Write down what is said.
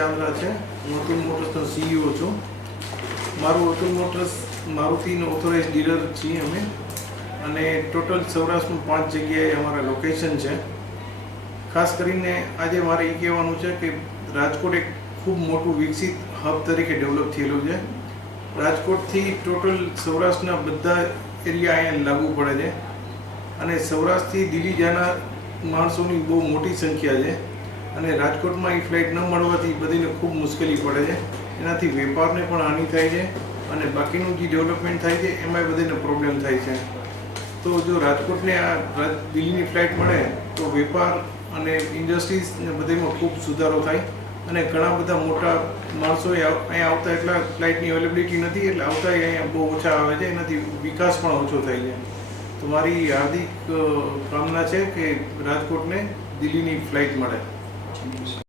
ચાંદ્રા છે. હું અતુલ મોટર્સનો CEO છું. મારું અતુલ મોટર્સ મારુતિનો ઓથોરાઇઝ ડીલર છીએ અમે, અને ટોટલ સૌરાષ્ટ્રમાં 5 જગ્યાએ અમારા લોકેશન છે. ખાસ કરીને આજે મારે એ કહેવાનું છે કે રાજકોટ એક ખૂબ મોટું વિકસિત હબ તરીકે ડેવલપ થયેલું છે. રાજકોટથી ટોટલ સૌરાષ્ટ્રના બધા એરિયા અહીંયા લાગુ પડે છે, અને સૌરાષ્ટ્રથી દિલ્હી જનાર માણસોની બહુ મોટી સંખ્યા છે, અને રાજકોટમાં એ ફ્લાઇટ ન મળવાથી બધીને ખૂબ મુશ્કેલી પડે છે. એનાથી વેપારને પણ હાનિ થાય છે, અને બાકીનું જે ડેવલપમેન્ટ થાય છે એમાંય બધીને પ્રોબ્લેમ થાય છે. તો જો રાજકોટને આ દિલ્હીની ફ્લાઇટ મળે તો વેપાર અને ઇન્ડસ્ટ્રીઝને બધેમાં ખૂબ સુધારો થાય, અને ઘણા બધા મોટા માણસો અહીંયા આવતા એટલા ફ્લાઇટની અવેલેબિલિટી નથી, એટલે આવતા અહીંયા બહુ ઓછા આવે છે. એનાથી વિકાસ પણ ઓછો થાય છે. તો મારી હાર્દિક કામના છે કે રાજકોટને દિલ્હીની ફ્લાઇટ મળે.